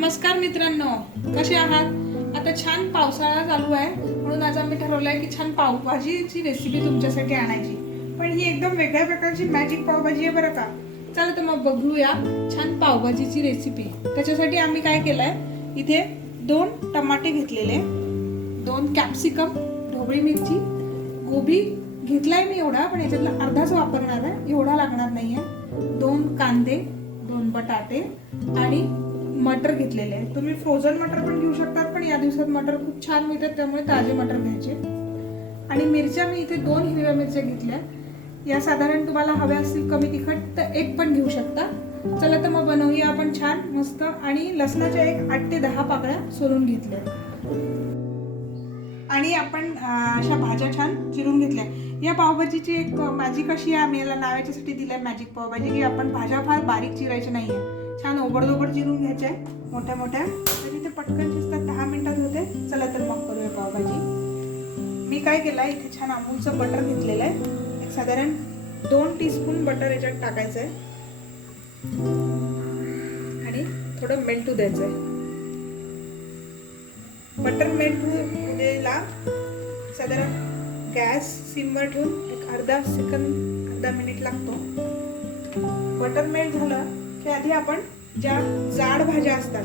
नमस्कार मित्रांनो, कसे आहात? आता छान पावसाळा चालू आहे म्हणून आज आम्ही ठरवलंय की छान पावभाजीची रेसिपी तुमच्यासाठी आणायची. पण ही एकदम वेगळ्या प्रकारची मॅजिक पावभाजी आहे बरं का. चला तर मग बघूया छान पावभाजीची रेसिपी. त्याच्यासाठी आम्ही काय केलंय, इथे 2 टमाटे घेतलेले, 2 कॅप्सिकम, ढोबळी मिरची, गोबी घेतलाय मी एवढा, पण याच्यातला अर्धाच वापरणार आहे, एवढा लागणार नाहीये. 2 कांदे, 2 बटाटे आणि मटर घेतलेले आहे. तुम्ही फ्रोझन मटर पण घेऊ शकतात, पण या दिवसात मटर खूप छान मिळतात त्यामुळे ताजे मटर घ्यायचे. आणि मिरच्या मी इथे 2 हिरव्या मिरच्या घेतल्या. या साधारण तुम्हाला हव्या असतील कमी तिखट तर 1 पण घेऊ शकता. चला तर मग बनवूया आपण छान मस्त. आणि लसणाच्या 8 ते 10 पाकळ्या सोलून घेतल्या आणि आपण अशा भाज्या छान चिरून घेतल्या. या पावभाजीची एक मॅजिक अशी आहे, आम्ही याला नाव याच्यासाठी दिलंय मॅजिक पावभाजी, की आपण भाज्या फार बारीक चिरायच्या नाहीये, छान ओबडधोबड चिरून घ्यायच्या मोठ्या मोठ्या, तरी ते पटकन शिजतात, 10 मिनिटात होते. चला तर मग करूया पावभाजी. मी काय केलं, इथे छान अमूलचं बटर घेतलेलं आहे. एक साधारण 2 टीस्पून बटर याच्यात टाकायचं आहे आणि थोडं मेल्ट द्यायचं आहे. बटर मेल्ट द्यायला साधारण गॅस सिमवर ठेवून एक अर्धा मिनिट लागतो. बटर मेल्ट झालं की आधी आपण ज्या जाड भाज्या असतात,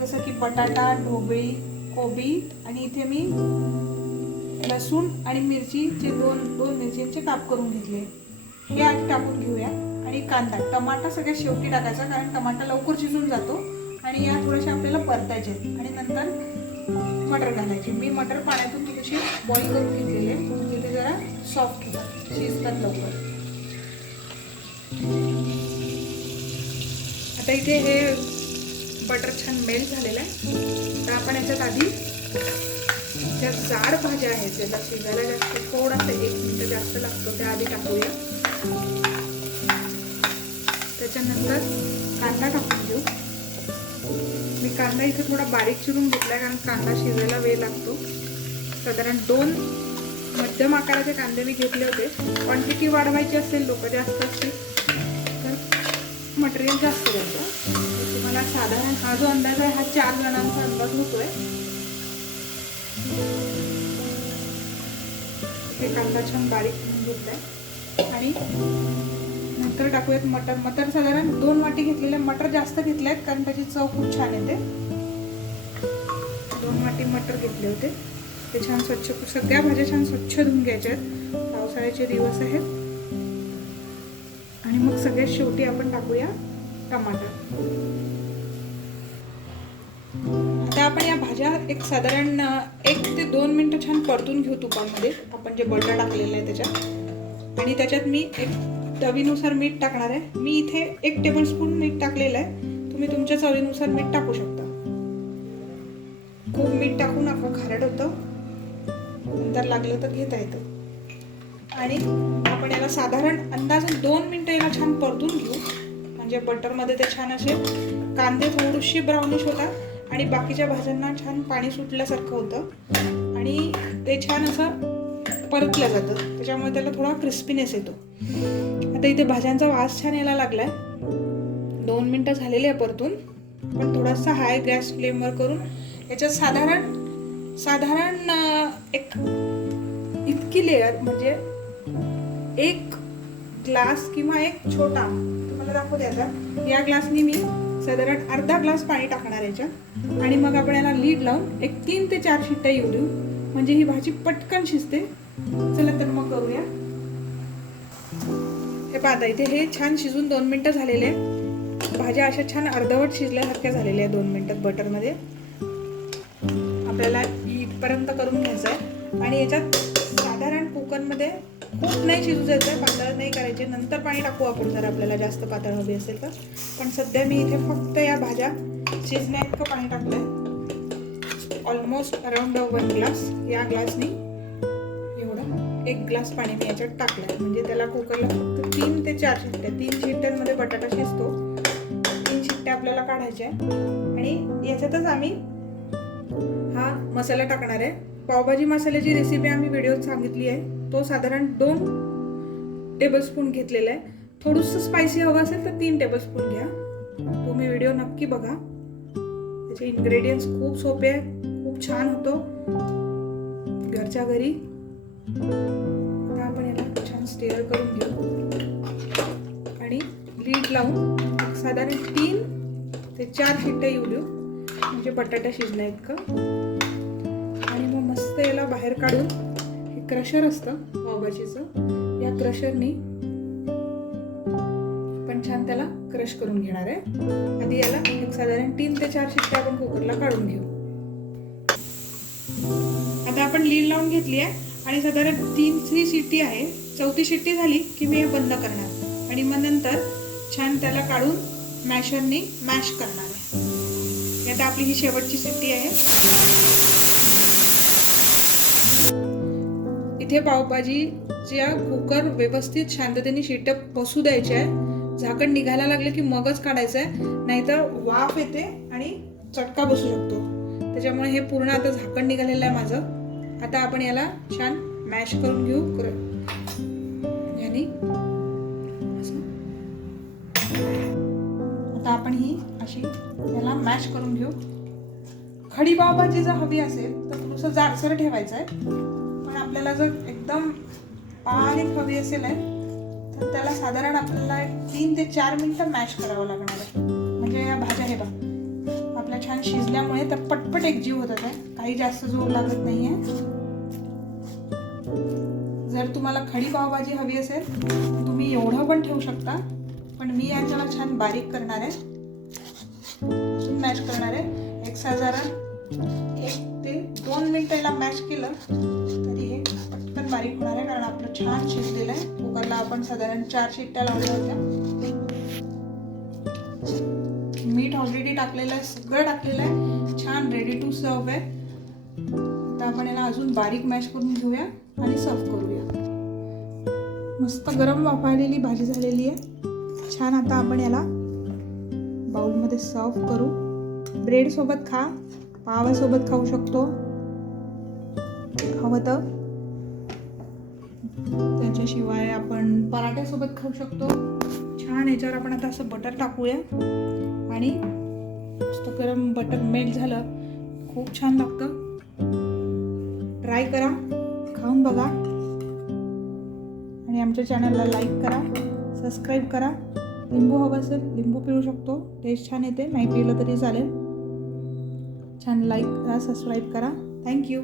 जसं की बटाटा, ढोबळी, कोबी आणि इथे मी लसूण आणि मिरचीचे 2 मिरचींचे काप करून घेतले, हे आधी टाकून घेऊया. आणि कांदा, टमाटा सगळ्यात शेवटी टाकायचा, कारण टमाटा लवकर शिजून जातो आणि या थोड्याशा आपल्याला परतायचे. आणि नंतर मटर घालायचे. मी मटर पाण्यातून थोडीशी बॉईल करून घेतलेले, म्हणजे ते जरा सॉफ्ट होतात, शिजतात लवकर. आता इथे हे बटर छान मेल्ट झालेलं आहे, तर आपण याच्यात आधी ज्या जाड भाज्या आहेत, ज्याला शिजायला जास्त थोडासा 1 मिनिट जास्त लागतो, त्या आधी टाकूया. त्याच्यानंतर कांदा टाकून घेऊ. मी कांदा इथे थोडा बारीक चिरून घेतला, कारण कांदा शिजायला वेळ लागतो. साधारण 2 मध्यम आकाराचे कांदे मी घेतले होते. क्वांटिटी वाढवायची असेल, लोक जास्त असतील तर मटेरियल जास्त घ्यायचं. तुम्हाला साधारण हा जो अंदाज आहे, हा 4 जणांचा अंदाज होतोय. हे कांदा छान बारीक करून घेतलाय आणि नंतर टाकूयात मटर. मटर साधारण 2 वाटी घेतलेले, मटर जास्त घेतले आहेत कारण त्याची चव खूप छान येते. 2 वाटी मटर घेतले होते. ते छान स्वच्छ, सगळ्या भाज्या छान स्वच्छ धुवून घ्यायच्या आहेत, पावसाळ्याचे दिवस आहेत. आणि मग सगळ्यात शेवटी आपण टाकूया टमाटर. आता आपण या भाज्या एक साधारण 1 ते 2 मिनिटं छान परतून घेऊ तुपामध्ये, आपण जे बटर टाकलेलं आहे त्याच्यात. आणि त्याच्यात मी एक चवीनुसार मीठ टाकणार आहे. मी इथे 1 टेबलस्पून मीठ टाकलेलं आहे, तुम्ही तुमच्या चवीनुसार मीठ टाकू शकता. खूप मीठ टाकू नका, खारट होतं, नंतर लागलं तर घेता येतं. आणि आपण याला साधारण अंदाजे 2 मिनिटं याला छान परतून घेऊ, म्हणजे बटरमध्ये ते छान असे कांदे थोडेसे ब्राउनिश होतात आणि बाकीच्या भाज्यांना छान पाणी सुटल्यासारखं होतं आणि ते छान असं परतलं जातं, त्याच्यामुळे त्याला थोडा क्रिस्पीनेस येतो. आता इथे भाज्यांचा वास छान यायला लागलाय. 2 मिनिटं झालेली आहे परतून, पण थोडासा हाय गॅस फ्लेमवर करून याच्यात साधारण एक इतकी लेअर, म्हणजे 1 ग्लास किंवा एक छोटा, तुम्हाला दाखवते आता, या ग्लासनी मी साधारण अर्धा ग्लास पाणी टाकणार याच्यात. आणि मग आपण याला लीड लावून एक 3 ते 4 शिट्ट्या येऊ देऊ, म्हणजे ही भाजी पटकन शिजते. चला तर मग करूया. हे पाहता, इथे हे छान शिजून 2 मिनिटं झालेले आहे. भाज्या अशा छान अर्धवट शिजल्यासारख्या झालेल्या आहे 2 मिनिटात बटरमध्ये. आपल्याला इथपर्यंत करून घ्यायचं आहे. आणि याच्यात साधारण कुकरमध्ये खूप नाही शिजू द्यायचं, पातळ नाही करायचे, नंतर पाणी टाकू आपण जर आपल्याला जास्त पातळ हवी असेल तर. पण सध्या मी इथे फक्त या भाज्या शिजण्या इतकं पाणी टाकलंय, ऑलमोस्ट अराउंड 1 ग्लास. या ग्लासनी एवढं 1 ग्लास पाणी मी याच्यात टाकलंय, म्हणजे त्याला कुकरला फक्त 3 ते 4 शिट्ट्या, 3 शिट्ट्यांमध्ये बटाटा शिजतो. 3 शिट्ट्या आपल्याला काढायच्या आणि याच्यातच आम्ही हा मसाला टाकणार आहे. पावभाजी मसाल्याची रेसिपी आम्ही व्हिडिओत सांगितली आहे, तो साधारण 2 टेबलस्पून घेतलेला आहे. थोडंसं स्पायसी हवं असेल तर 3 टेबलस्पून घ्या. तुम्ही व्हिडिओ नक्की बघा. त्याचे इन्ग्रेडियंट्स खूप सोपे आहे, खूप छान होतो घरच्या घरी. आता आपण याला छान स्टिअर करून घेऊ आणि लीड लावून साधारण 3 ते 4 शिट्ट्या येऊ देऊ, म्हणजे बटाटा शिजला इतकं. आणि मग मस्त याला बाहेर काढून, हे क्रशर असतं पावभाजीचं, या क्रशरनी पण छान त्याला क्रश करून घेणार आहे. आधी याला एक साधारण 3 ते 4 शिट्ट्या आपण कुकरला काढून घेऊ. आता आपण लीड लावून घेतली आहे आणि साधारण 3 शिट्टी आहे. 4थी शिट्टी झाली की मी हे बंद करणार आणि मग नंतर छान त्याला काढून मॅशरनी मॅश करणार आहे. आता आपली ही शेवटची शिट्टी आहे. इथे पावभाजीच्या कुकर व्यवस्थित शांततेने शिट्ट्या बसू द्यायचे आहे. झाकण निघायला लागले की मगच काढायचं आहे, नाहीतर वाफ येते आणि चटका बसू शकतो. त्याच्यामुळे हे पूर्ण आता झाकण निघालेलं आहे माझं. आता आपण याला छान मॅश करून घेऊ ह्यानी. आता आपण ही अशी याला मॅश करून घेऊ. खडी पावभाजी जर हवी असेल तर थोडंसं जाडसर ठेवायचं आहे, पण आपल्याला जर एकदम बारीक हवी असेल तर त्याला साधारण आपल्याला 3 ते 4 मिनिटं मॅश करावं लागणार आहे. म्हणजे या भाज्या हे बघा आपल्या छान शिजल्यामुळे त्या पटपट एकजीव होतात आहे, काही जास्त जोर लागत नाही आहे. जर तुम्हाला खडी पावभाजी हवी असेल तर तुम्ही एवढं पण ठेवू शकता, पण मी याच्याला छान बारीक करणार आहे, मॅश करणार आहे. एक साधारण 1 ते 2 मिनिटं याला मॅश केलं तरी हे पटकन बारीक होणार आहे, कारण आपलं छान शिजलेलं आहे. कुकरला आपण साधारण 4 शिट्ट्या लावल्या होत्या. मीठ ऑलरेडी टाकलेलं आहे, सगळं टाकलेलं आहे, छान रेडी टू सर्व आहे. आता आपण याला अजून बारीक मॅश करून घेऊया आणि सर्व करूया. मस्त गरम वाफाळलेली भाजी झालेली आहे छान. आता आपण याला बाउलमध्ये सर्व करू. ब्रेड सोबत खा, पावासोबत खाऊ शकतो, हवं तर त्याच्याशिवाय आपण पराठ्यासोबत खाऊ शकतो. छान याच्यावर आपण आता असं बटर टाकूया आणि मस्त गरम बटर मेल्ट झालं, खूप छान लागतं. ट्राय करा, खाऊन बघा आणि आमच्या चॅनलला लाईक करा, सबस्क्राईब करा. लिंबू हवं असेल लिंबू पिळू शकतो, टेस्ट छान येते, नाही पिळलं तरी चालेल. छान लाईक करा, सबस्क्राईब करा. थँक्यू.